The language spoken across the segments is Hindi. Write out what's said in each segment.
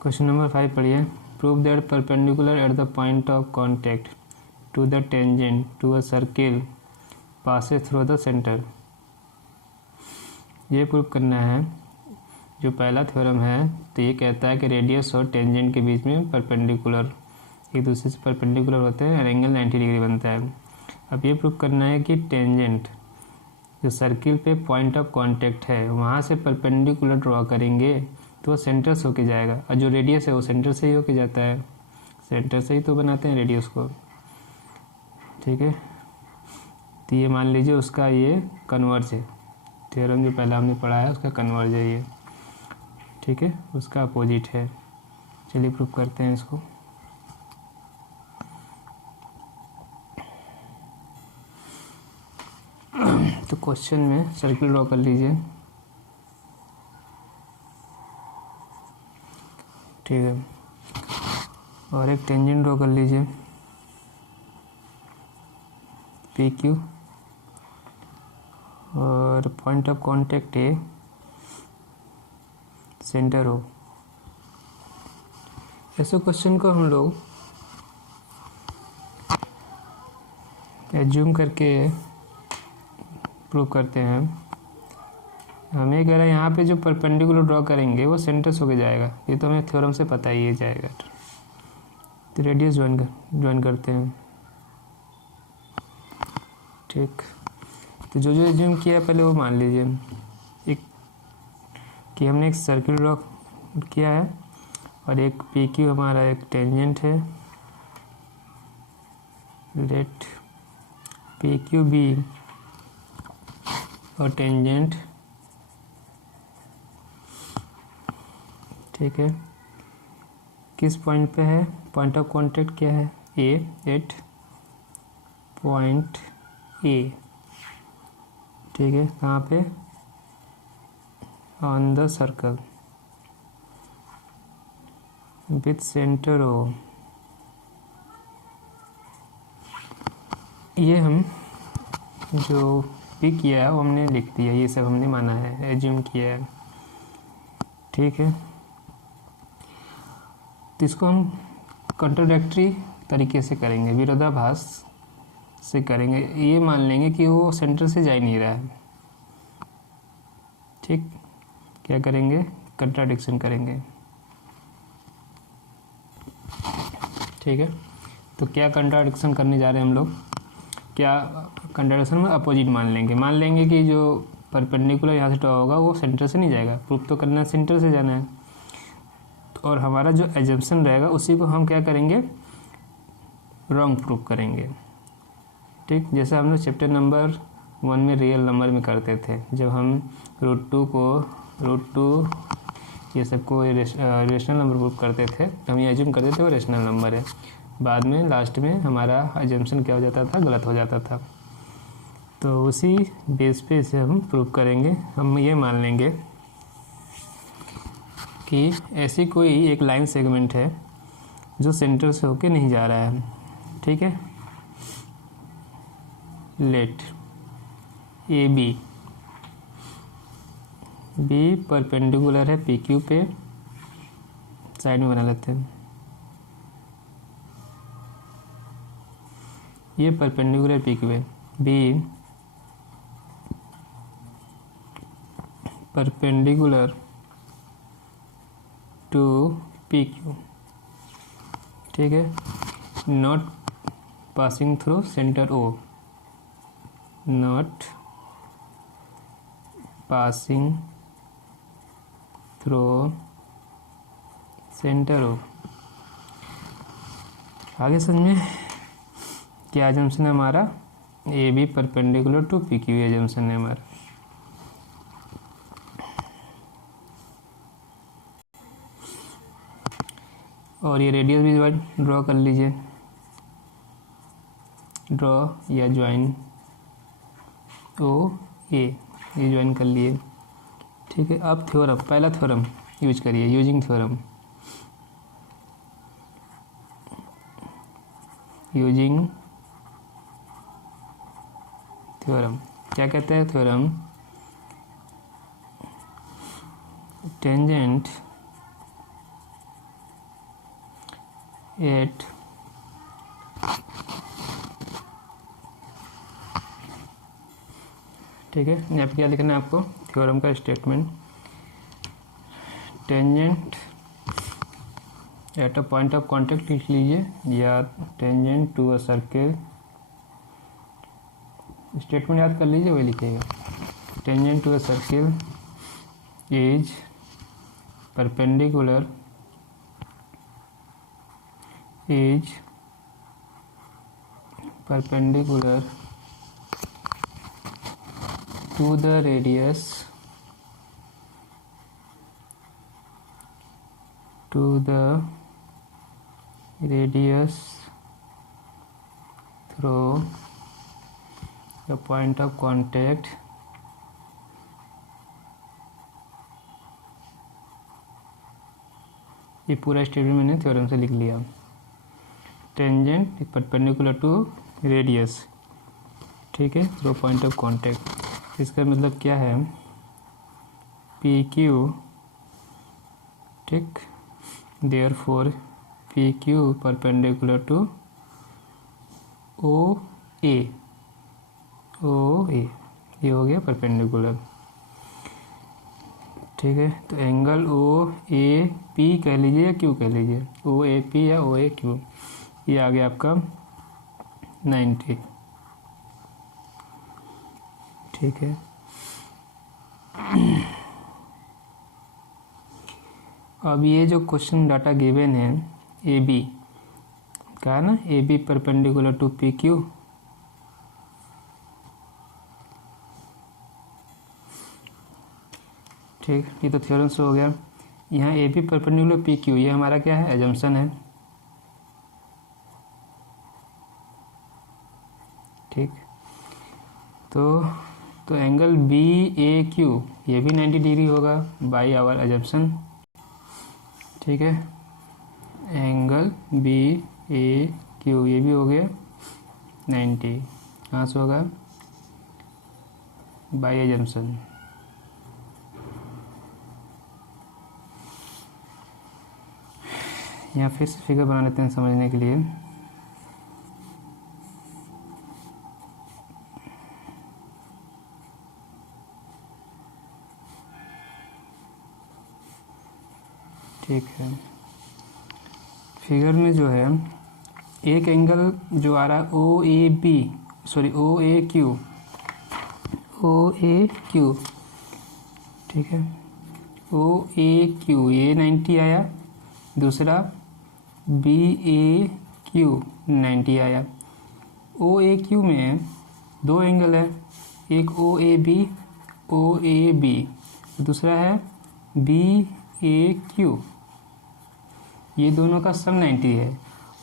क्वेश्चन नंबर 5 पढ़िए। Prove that perpendicular at the point of contact to the tangent to a circle passes through the centre. ये प्रूव करना है। जो पहला थ्योरम है तो ये कहता है कि रेडियस और टेंजेंट के बीच में परपेंडिकुलर, एक दूसरे से परपेंडिकुलर होते हैं और एंगल 90 डिग्री बनता है। अब ये प्रूव करना है कि टेंजेंट जो सर्किल पे पॉइंट ऑफ कांटेक्ट है वहाँ से परपेंडिकुलर ड्रॉ करेंगे तो वो सेंटर से होके जाएगा, और जो रेडियस है वो सेंटर से ही होके जाता है। सेंटर से ही तो बनाते हैं रेडियस को, ठीक है। तो ये मान लीजिए उसका ये कन्वर्ज है। थ्योरम जो पहला हमने पढ़ा है उसका कन्वर्ज है ये, ठीक है, उसका अपोजिट है। चलिए प्रूव करते हैं इसको। तो क्वेश्चन में सर्किल ड्रॉ कर लीजिए, ठीक है, और एक टेंजेंट ड्रॉ कर लीजिए पी क्यू, और point of contact A centre हो। ऐसे क्वेश्चन को हम लोग एज्यूम करके प्रूव करते हैं। हमें कह रहा है यहाँ पे जो परपेंडिकुलर ड्रॉ करेंगे वो सेंटर से होके जाएगा, ये तो हमें थ्योरम से पता ही जाएगा। तो रेडियस ज्वाइन करते हैं, ठीक। तो जो एज्यूम किया पहले वो मान लीजिए एक कि हमने एक सर्किल ड्रॉ किया है और एक पी क्यू हमारा एक टेंजेंट है। लेट पी क्यू बी और टेंजेंट, ठीक है, किस पॉइंट पे है, पॉइंट ऑफ कांटेक्ट क्या है, ए, एट पॉइंट ए, ठीक है, कहाँ पे, on the circle with centre O. ये हम जो भी किया है वो हमने लिख दिया, ये सब हमने माना है, एज्यूम किया है, ठीक है। तो इसको हम कंट्राडिक्टरी तरीके से करेंगे, विरोधाभास से करेंगे। ये मान लेंगे कि वो सेंटर से जा ही नहीं रहा है, ठीक। क्या करेंगे, कंट्राडिक्शन करेंगे, ठीक है। तो क्या कंट्राडिक्शन करने जा रहे हैं हम लोग, क्या कंट्राडिक्शन में अपोजिट मान लेंगे कि जो परपेंडिकुलर यहाँ से ड्रॉ होगा वो सेंटर से नहीं जाएगा, प्रूफ तो करना है सेंटर से जाना है। और हमारा जो एजम्पशन रहेगा उसी को हम क्या करेंगे, रॉन्ग प्रूफ करेंगे, ठीक। जैसे हम लोग चैप्टर नंबर 1 में रियल नंबर में करते थे, जब हम √2 ये सबको रेशनल नंबर प्रूफ करते थे, तो हम ये एज्यूम करते थे वो रेशनल नंबर है। बाद में लास्ट में हमारा एजम्पशन क्या हो जाता था, गलत हो जाता था। तो उसी बेस पे इसे हम प्रूफ करेंगे। हम ये मान लेंगे कि ऐसी कोई एक लाइन सेगमेंट है जो सेंटर से होके नहीं जा रहा है, ठीक है। लेट ए बी परपेंडिकुलर है पी क्यू पे, साइड में बना लेते हैं। ये परपेंडिकुलर पी क्यू है, B perpendicular to P Q, ठीक है, not passing through centre O, not passing through centre O. आगे समझ में क्या एजम्पशन है हमारा, A B perpendicular to P Q assumption है हमारा। और ये रेडियस भी ड्रॉ कर लीजिए, ड्रॉ या ज्वाइन ओ ए, ये ज्वाइन कर लिए, ठीक है। अब थ्योरम, पहला थ्योरम यूज करिए, यूजिंग थ्योरम, यूजिंग थ्योरम। क्या कहता है थ्योरम, टेंजेंट एट ठीक है। यहाँ पे क्या लिखना है आपको, थ्योरम का statement, tangent at a point of contact लिख लीजिए या tangent to a circle, statement याद कर लीजिए, वही लिखिएगा। Tangent to a circle is perpendicular to the radius through the point of contact ये पूरा स्टेटमेंट मैंने थ्योरम से लिख लिया। टेंजेंट परपेंडिकुलर टू रेडियस, ठीक है, थ्रू पॉइंट ऑफ कांटेक्ट, इसका मतलब क्या है, पी क्यू, ठीक, therefore P Q perpendicular to O A, ये हो गया परपेंडिकुलर, ठीक है। तो एंगल ओ ए पी कह लीजिए या क्यू कह लीजिए, ओ ए पी या ओ ए क्यू, ये आ गया आपका 90, ठीक है। अब ये जो क्वेश्चन डाटा गिवन है, ए बी कहा ना, A B perpendicular to P Q, ठीक, ये तो थ्योरम से हो गया। यहाँ A B perpendicular P Q, ये हमारा क्या है, एजम्पशन है, ठीक। तो एंगल बी ए क्यू ये भी 90 डिग्री होगा बाई आवर एजम्पशन, ठीक है। एंगल बी ए क्यू ये भी हो गया 90, कहाँ से होगा, बाई एजम्पशन, यहाँ फिर से फिगर बना लेते हैं समझने के लिए। ठीक है, फिगर में जो है एक एंगल जो आ रहा है O A B, sorry O A Q, ठीक है, ओ ए क्यू ये 90 आया, दूसरा बी ए क्यू 90 आया। ओ ए क्यू में दो एंगल है, एक ओ ए बी, दूसरा है बी ए क्यू, ये दोनों का सम 90 है,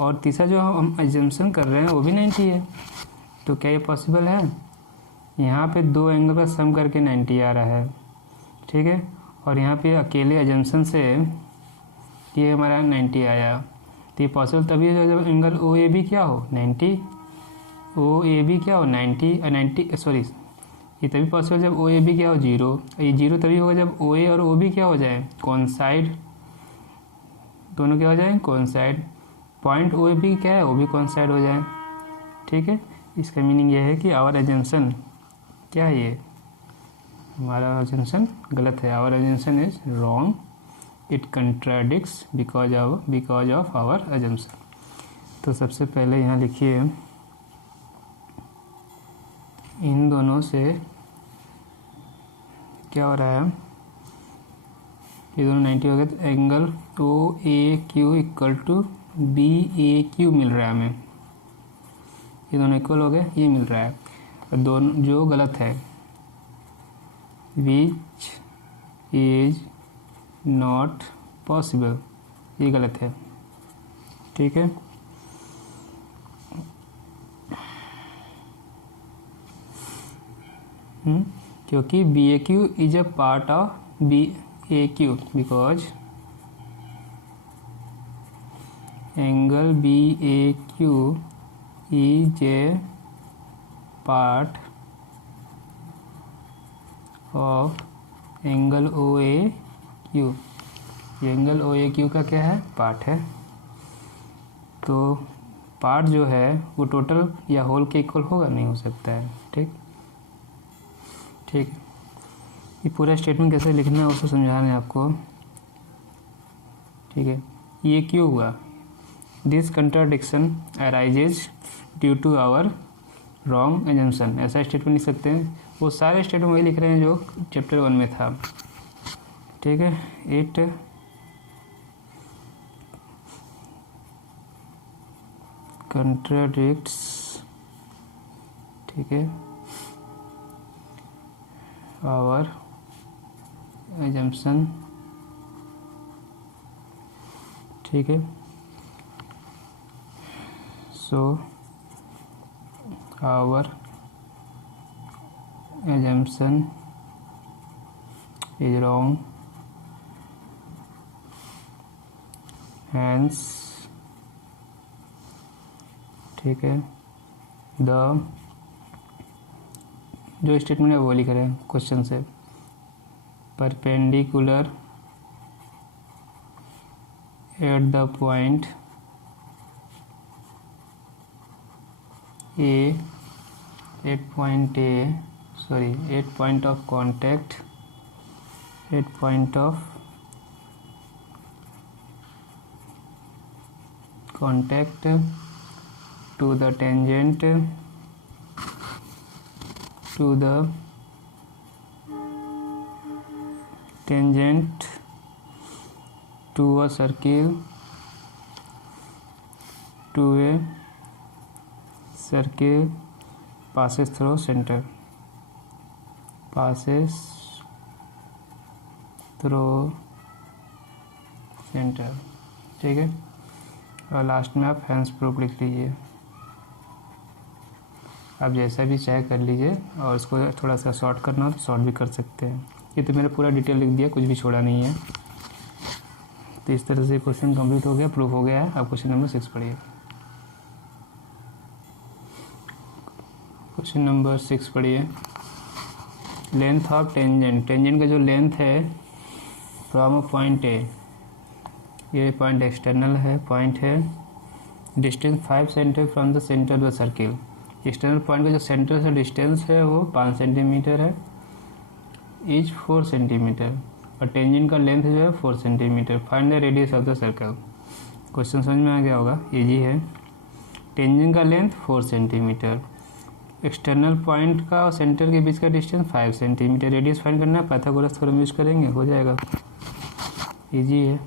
और तीसरा जो हम एजम्पशन कर रहे हैं वो भी 90 है। तो क्या ये पॉसिबल है, यहाँ पे दो एंगल का सम करके 90 आ रहा है, ठीक है, और यहाँ पे अकेले एजम्पशन से ये हमारा 90 आया। तो ये पॉसिबल तभी है जब एंगल ओ ए बी क्या हो 90, ओ ए बी क्या हो 90 सॉरी, ये तभी पॉसिबल जब ओ ए बी क्या हो 0, ये 0 तभी होगा जब ओ ए और ओ बी क्या हो जाए कोइंसाइड, दोनों क्या हो जाए coincide, point O A B क्या है वो भी कोइंसाइड हो जाए, ठीक है। इसका मीनिंग ये है कि आवर एजम्पशन क्या है, ये हमारा एजम्पशन गलत है, our assumption is wrong, it contradicts because of our assumption. तो सबसे पहले यहाँ लिखिए, इन दोनों से क्या हो रहा है, ये दोनों 90 हो गए, तो angle O A Q equal to B A Q मिल रहा है हमें, ये दोनों इक्वल हो गए, ये मिल रहा है। और दोनों जो गलत है, विच इज नॉट पॉसिबल, ये गलत है, ठीक है। क्योंकि B A Q is a part of B A Q, because angle B A Q is a part of angle O A Q, ये एंगल ओ ए क्यू का क्या है, पार्ट है, तो पार्ट जो है वो टोटल या होल के इक्वल होगा, नहीं हो सकता है। ठीक ये पूरा स्टेटमेंट कैसे लिखना है उसको समझा रहे हैं आपको। ठीक है, ये क्यों हुआ? This contradiction arises due to our wrong assumption, ऐसा स्टेटमेंट लिख सकते हैं। वो सारे स्टेटमेंट वही लिख रहे हैं जो चैप्टर 1 में था। ठीक है, इट कंट्राडिक्ट्स, ठीक है, आवर एजम्पशन, ठीक है। So our assumption is wrong, hence, ठीक है, द जो स्टेटमेंट है वो लिख रहे हैं क्वेश्चन से, perpendicular at the point A, at point of contact, at point of contact to the tangent, to the tangent to a circle, to a circle passes through center, passes through center, ठीक है। और लास्ट में आप हैंस प्रूफ लिख लीजिए, आप जैसा भी चाहे कर लीजिए, और इसको थोड़ा सा शॉर्ट करना हो तो शॉर्ट भी कर सकते हैं। ये तो मैंने पूरा डिटेल लिख दिया, कुछ भी छोड़ा नहीं है। तो इस तरह से क्वेश्चन कंप्लीट हो गया, प्रूफ हो गया है। अब क्वेश्चन नंबर 6 पढ़िए। क्वेश्चन नंबर 6 पढ़िए। लेंथ ऑफ टेंजेंट, टेंजेंट का जो लेंथ है फ्रॉम पॉइंट ए, ये पॉइंट एक्सटर्नल है, पॉइंट है, distance 5 centimetre from the centre of the circle. External point का जो सेंटर से डिस्टेंस है वो 5 सेंटीमीटर है, इच 4 सेंटीमीटर, और टेंजेंट का लेंथ जो है 4 centimetre. Find the radius of the circle. Question समझ में आ गया होगा, इजी है। टेंजेंट का लेंथ 4 सेंटीमीटर, एक्सटर्नल पॉइंट का और सेंटर के बीच का डिस्टेंस 5 सेंटीमीटर, रेडियस फाइंड करना है, पाइथागोरस थ्योरम यूज करेंगे, हो जाएगा, इजी है।